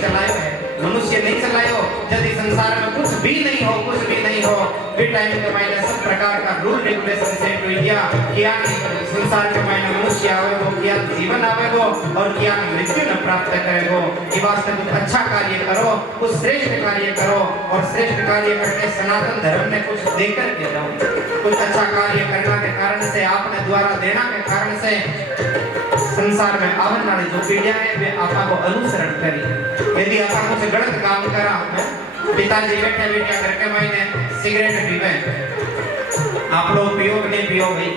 चलायो है, मनुष्य नहीं चलायो। यदि संसार में कुछ भी नहीं हो वे टाइम के मायने सब प्रकार का रूल रेगुलेशन सेट हो गया। क्या संसार के मायने मनुष्य आवे वो क्या जीवन आवे वो और क्या मृत्यु न प्राप्त करेगो। ये वास्ते कुछ अच्छा कार्य करो, कुछ श्रेष्ठ कार्य करो और श्रेष्ठ कार्य करके सनातन धर्म ने कुछ देकर के जाओ। कुछ अच्छा कार्य करना के कारण से आपने द्वारा देना के कारण से संसार में आने वाली जो पीढ़ियां है वे आपा को अनुसरण करी। यदि आपा कुछ गलत काम करा, पिताजी बैठे बैठे घर के मायने सिगरेट पीवे, आप लोग पियो कि नहीं पियो भाई?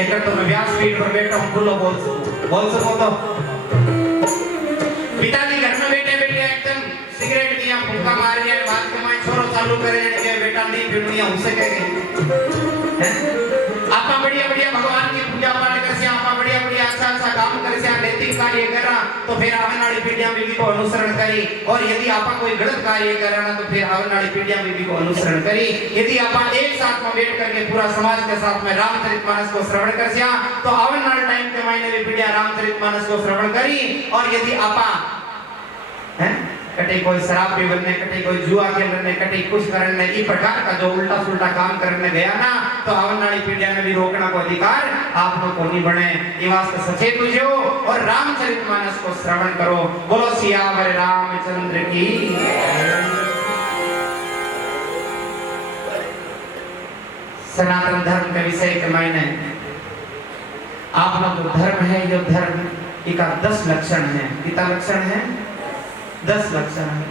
एक तो मैं व्यासपीठ पर बैठा हूँ, खुलो बोल सको तो पिताजी घर में बैठे बैठे एकदम सिगरेट दिया फूंका मार दिया, बात के मायने छोरो चालू करे के बेटा नहीं पीणिया उसे कहेंगे। आपा बढ़िया बढ़िया भगवान की पूजा पाठ करसे, आपा बढ़िया बढ़िया अच्छा काम करसे, नैतिक कार्य करा तो फिर आने वाली पीढ़ियां भी को अनुसरण करी। और यदि आपा कोई गलत कार्य करना तो फिर आने वाली पीढ़ियां भी को अनुसरण करी। यदि आपा एक साथ में बैठ करके पूरा समाज के साथ में रामचरितमानस को श्रवण करसिया तो आने वाले टाइम के मायने भी पीढ़ियां रामचरितमानस को श्रवण करी। और यदि आपा कटे कोई शराब पीवने, कटे कोई जुआ खेलने, कटे कुछ करने इस प्रकार का जो उल्टा सुल्टा काम करने गया ना तो आने वाली पीढ़ियां ने भी रोकना को अधिकार आप लोग को नहीं बने। ये वास्ते सचेत हो जाओ और रामचरितमानस को श्रवण करो। बोलो सियावर रामचंद्र की। सनातन धर्म के विषय के मायने आप लोग जो धर्म है ये धर्म का 10 लक्षण है। कितना लक्षण है? 10 लक्षण है।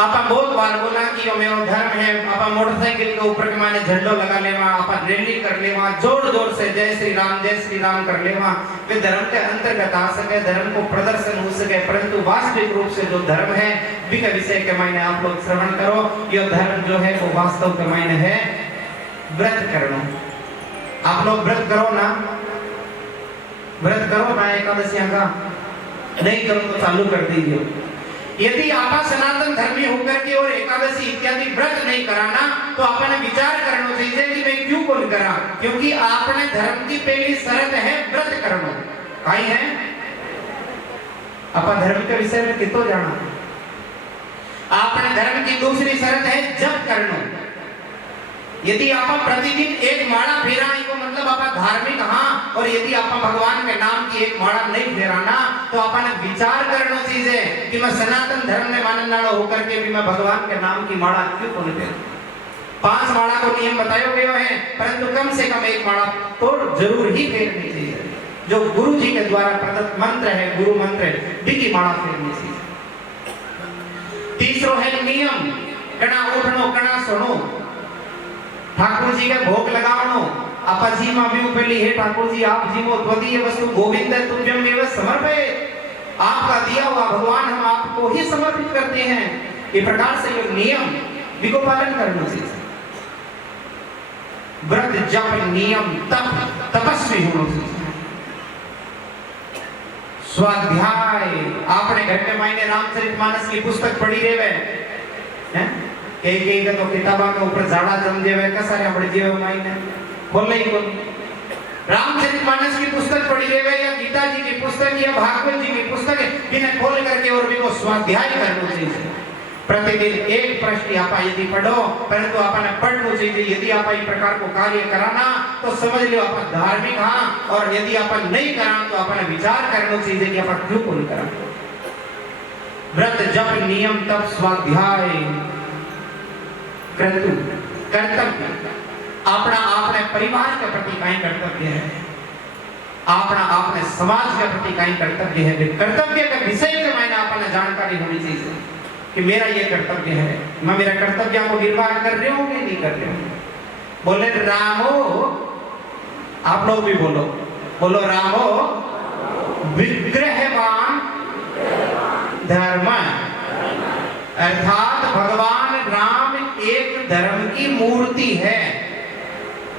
आपा बहुत बार बोला कि यो मेरो धर्म है। आपा मोटरसाइकिल के ऊपर के माने झंडो लगा लेवा, आपा रैली कर लेवा, जोर जोर से जय श्री राम कर लेवा, वे धर्म के अंतर्गत आ सके, धर्म को प्रदर्शन हो सके। परंतु वास्तविक रूप से जो धर्म है विके विषय के मायने आप लोग श्रवण करो। यो धर्म जो है वो वास्तव के मायने है व्रत करना। आप लोग व्रत करो ना, व्रत करो ना, एकादशियां का नहीं करो तो चालू कर दीजिए। यदि आपा सनातन धर्मी होकर के और एकादशी इत्यादि व्रत नहीं कराना तो आपने विचार करना चाहिए कि मैं क्यों कौन करा। क्योंकि आपने धर्म की पहली शर्त है व्रत करना। काई है? आपा धर्म के विषय में कितो जाना। आपने धर्म की दूसरी शर्त है जप करना। यदि आप प्रतिदिन एक माला फेरा को मतलब आप धार्मिक हाँ, और यदि आप भगवान के नाम की एक माला नहीं फेराना तो आपने विचार करना चाहिए कि मैं सनातन धर्म में मानने वाला होकर के भी मैं भगवान के नाम की माला क्यों नहीं फेरूं। 5 माला को नियम बताया गया है परंतु कम से कम एक माला तो जरूर ही फेरनी चाहिए। जो गुरु जी के द्वारा प्रदत्त मंत्र है, गुरु मंत्र की माला फेरनी चाहिए। तीसरो है नियम, कणा उठनो कणा सुनो, ठाकुर जी के भोग लगावनो। आपा जी मां भी पहली है ठाकुर जी आप जी मो त्वदीय वस्तु गोविंद तुभ्यम एव समर्पयेत्। आपका दिया हुआ भगवान हम आपको ही समर्पित करते हैं। इस प्रकार से ये नियम विको पालन करना चाहिए। व्रत जप नियम तप तपस्वी होना चाहिए। स्वाध्याय आपने घर के मायने रामचरितमानस की पुस्तक पढ़ी रेवे हैं, कई का तो किताबा के ऊपर झाड़ा जम जेवे कसारे पड़ जेवे मायने बोल ही कोई। रामचरितमानस की पुस्तक पढ़ी रेवे या गीता जी की पुस्तक या भागवत जी की पुस्तक इन्हें खोल करके और भी वो स्वाध्याय करना चाहिए। प्रतिदिन एक प्रश्न आपा यदि पढ़ो परंतु आपने पढ़ना चाहिए। यदि आप इस प्रकार को कार्य कराना तो समझ लो आप धार्मिक हाँ, और यदि आप नहीं कराना तो आपने विचार करना चाहिए कि आप क्यों को नहीं करा। व्रत जप नियम तप स्वाध्याय कर्तव्य अपना आपने परिवार के प्रति कहीं कर्तव्य है, अपना आपने समाज के प्रति कहीं कर्तव्य है। कर्तव्य के विषय के मायने आपने जानकारी होनी चाहिए कि मेरा ये कर्तव्य है, मैं मेरा कर्तव्य को निर्वाह कर रहे हो कि नहीं कर रहे हो। बोले रामो, आप लोग भी बोलो, बोलो रामो विग्रहवान धर्म, अर्थात भगवान राम एक धर्म की मूर्ति है।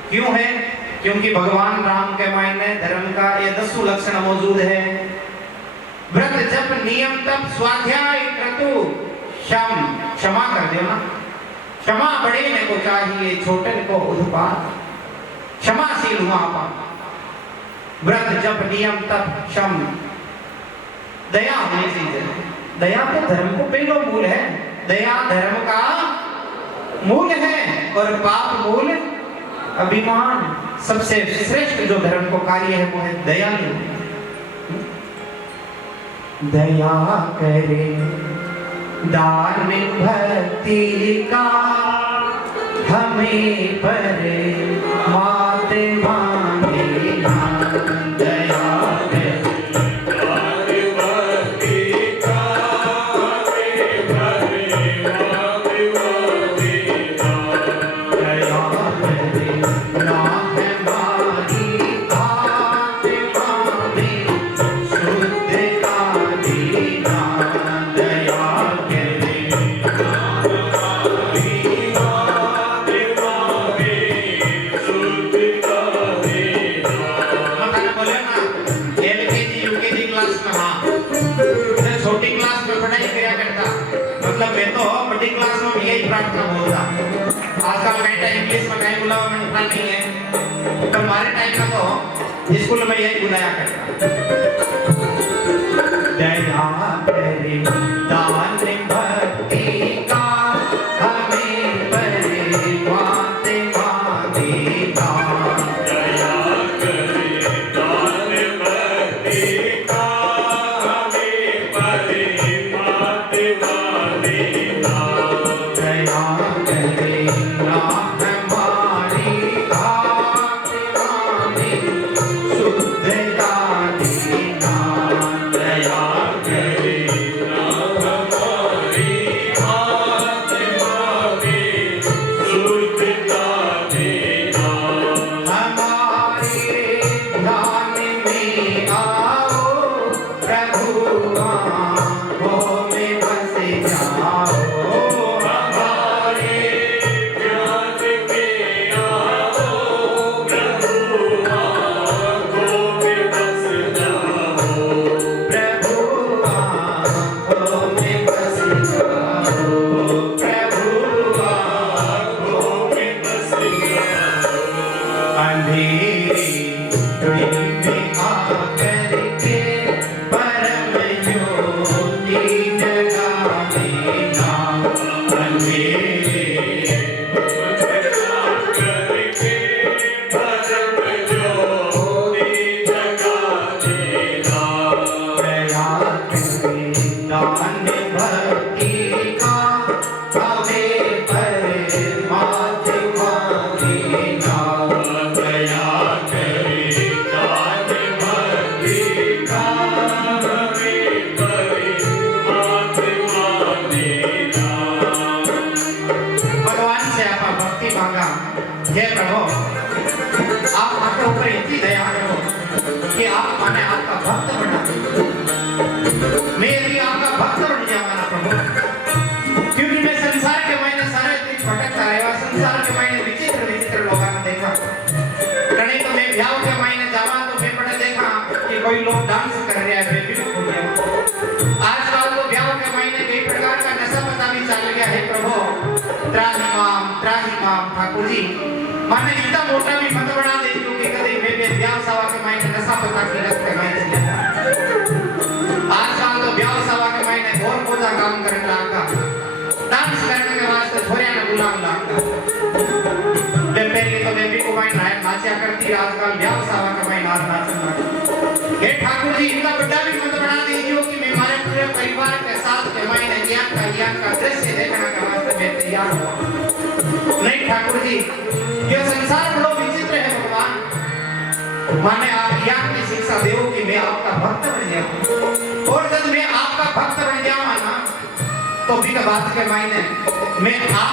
क्यों है? क्योंकि भगवान राम के मायने धर्म का ये 10 लक्षण मौजूद है। व्रत जप नियम तप स्वाध्याय क्रतु क्षम, क्षमा कर दो ना, क्षमा बड़े ने को चाहिए छोटे को उत्पाद, क्षमाशील हुआ आपा। व्रत जप नियम तप क्षम दया होनी चाहिए। दया तो धर्म को पहलो मूल है, दया धर्म का मूल है और पाप मूल अभिमान। सबसे श्रेष्ठ जो धर्म को कार्य है वो है दयालु। दया करे दान भक्ति का हमें पर मात मांगे ना। दया आजकल कई टाइम इंग्लिश में कहीं बुलावा में इतना नहीं है, पर हमारे टाइम में तो स्कूल में यही बुलाया करता। दया करे दान भक्ति का हमें परे मात मांगे ना। दया करे दान भक्ति का हमें परे मात मांगे ना। दया करे नाम हमारी घात माने शुद्धता देना। दया करे नाम हमारी घात माने शुद्धता देना। हमारे ध्यान में आओ प्रभु आँखों में बस जाओ। हे प्रभु, आप आपके ऊपर इतनी दया करो कि आप माने आपका भक्त बना दो। मैं यदि आपका भक्त बन जाऊंगा ना प्रभु, क्योंकि मैं संसार के मायने सारे दिन भटकता रहा, संसार के मायने विचित्र विचित्र लोगों ने देखा। कहीं तो मैं ब्याह के मायने जावा तो मैं बड़ा देखा कि कोई लोग डांस कर रहे हैं, मैं भी हो गया। आजकल तो ब्याह के मायने कई प्रकार का नशा पता भी चल गया है प्रभु। त्राहिमाम ठाकुर जी माने इतना मोटा भी मत बना दे क्योंकि कभी मैं भी ब्याह सभा के मायने नशा पता की रख के मायने चला। आजकल तो ब्याह सभा के मायने और पूजा काम करने लगा, डांस करने के वास्ते थोड़े ना गुलाम लगा। मैं पहले तो बेबी को मायने नाचा करती, आजकल ब्याह सभा के मायने आज नाचने लगा। हे ठाकुर जी इतना बड़ा भी मत बना दीजिए कि मैं हमारे पूरे परिवार के साथ के मायने ज्ञान का दृश्य देखने के वास्ते मैं तैयार हूँ। नहीं ठाकुर जी, ये संसार बड़ा विचित्र है भगवान। माने आप ज्ञान की शिक्षा दो कि मैं आपका भक्त बन जाऊं, और जब मैं आपका भक्त बन जाऊंगा ना तो भी बात के मायने मैं आप